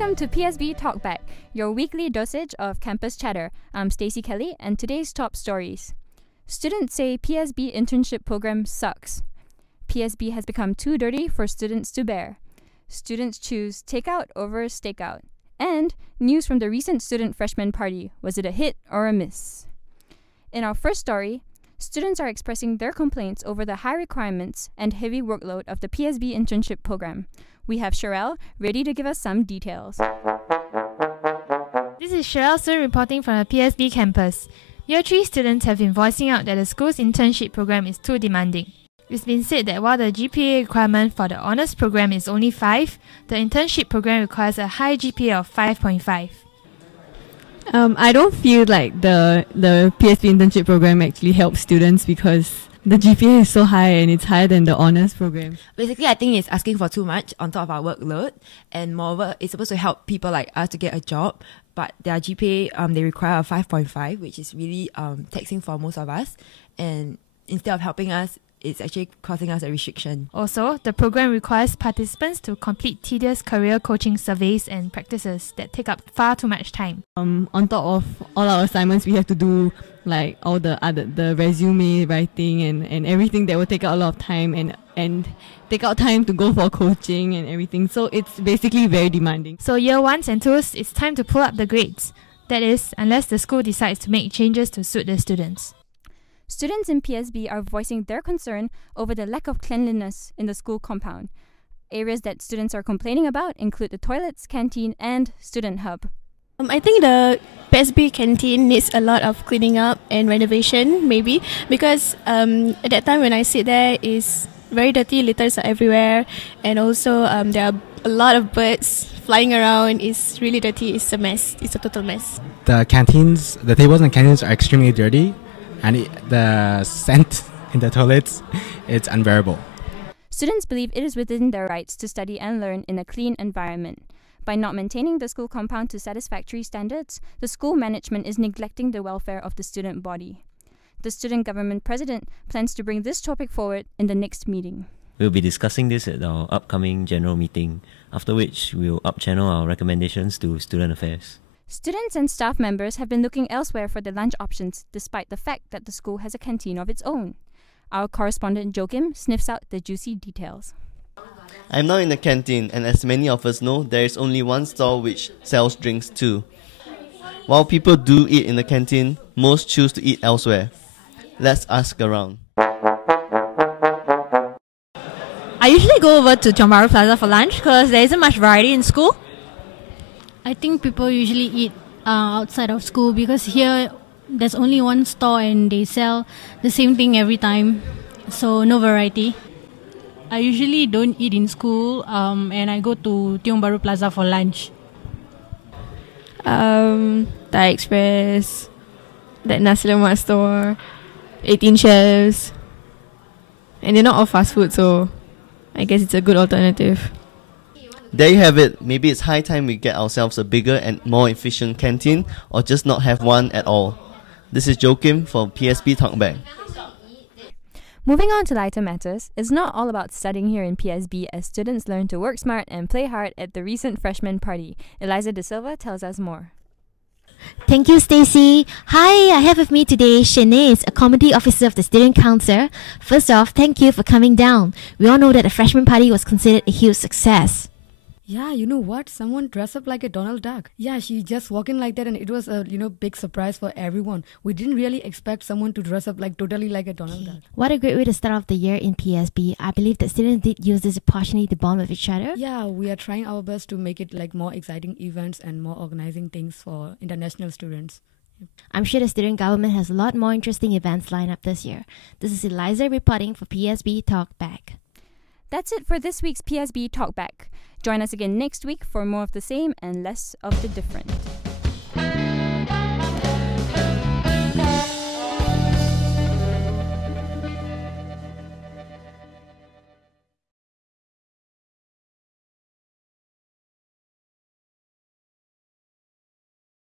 Welcome to PSB Talkback, your weekly dosage of campus chatter. I'm Stacey Kelly, and today's top stories. Students say PSB internship program sucks. PSB has become too dirty for students to bear. Students choose takeout over stakeout. And news from the recent student freshman party. Was it a hit or a miss? In our first story, students are expressing their complaints over the high requirements and heavy workload of the PSB internship program. We have Cherell ready to give us some details. This is Cherell Soon reporting from the PSB campus. Year 3 students have been voicing out that the school's internship program is too demanding. It's been said that while the GPA requirement for the honours program is only 5, the internship program requires a high GPA of 5.5. I don't feel like the PSB internship program actually helps students because the GPA is so high and it's higher than the honours program. Basically, I think it's asking for too much on top of our workload, and moreover, it's supposed to help people like us to get a job, but their GPA, they require a 5.5, which is really taxing for most of us, and instead of helping us, it's actually causing us a restriction. Also, the program requires participants to complete tedious career coaching surveys and practices that take up far too much time. On top of all our assignments, we have to do like all the resume writing and everything that will take out a lot of time and take out time to go for coaching and everything. So it's basically very demanding. So year 1s and 2s, it's time to pull up the grades. That is, unless the school decides to make changes to suit the students. Students in PSB are voicing their concern over the lack of cleanliness in the school compound. Areas that students are complaining about include the toilets, canteen, and student hub. I think the PSB canteen needs a lot of cleaning up and renovation, maybe, because at that time when I sit there, it's very dirty, litters are everywhere, and also there are a lot of birds flying around. It's really dirty, it's a mess, it's a total mess. The tables and canteens are extremely dirty, and the scent in the toilets, it's unbearable. Students believe it is within their rights to study and learn in a clean environment. By not maintaining the school compound to satisfactory standards, the school management is neglecting the welfare of the student body. The student government president plans to bring this topic forward in the next meeting. We'll be discussing this at our upcoming general meeting, after which we'll up-channel our recommendations to Student Affairs. Students and staff members have been looking elsewhere for their lunch options, despite the fact that the school has a canteen of its own. Our correspondent Joachim sniffs out the juicy details. I'm now in the canteen, and as many of us know, there is only one stall which sells drinks too. While people do eat in the canteen, most choose to eat elsewhere. Let's ask around. I usually go over to Tiong Bahru Plaza for lunch because there isn't much variety in school. I think people usually eat outside of school because here there's only one store and they sell the same thing every time, so no variety. I usually don't eat in school and I go to Tiong Bahru Plaza for lunch. Thai Express, that Nasi Lemak store, 18 Chefs, and they're not all fast food, so I guess it's a good alternative. There you have it. Maybe it's high time we get ourselves a bigger and more efficient canteen, or just not have one at all. This is Joachim for PSB Talkback. Moving on to lighter matters, it's not all about studying here in PSB as students learn to work smart and play hard at the recent freshman party. Elisa D'Silva tells us more. Thank you, Stacey. Hi, I have with me today Shanae, a comedy officer of the Student Council. First off, thank you for coming down. We all know that the freshman party was considered a huge success. Yeah, you know what? Someone dressed up like a Donald Duck. Yeah, she just walked in like that and it was a, big surprise for everyone. We didn't really expect someone to dress up totally like a Donald Duck. What a great way to start off the year in PSB. I believe that students did use this opportunity to bond with each other. Yeah, we are trying our best to make it more exciting events and more organizing things for international students. I'm sure the student government has a lot more interesting events lined up this year. This is Eliza reporting for PSB Talkback. That's it for this week's PSB Talkback. Join us again next week for more of the same and less of the different.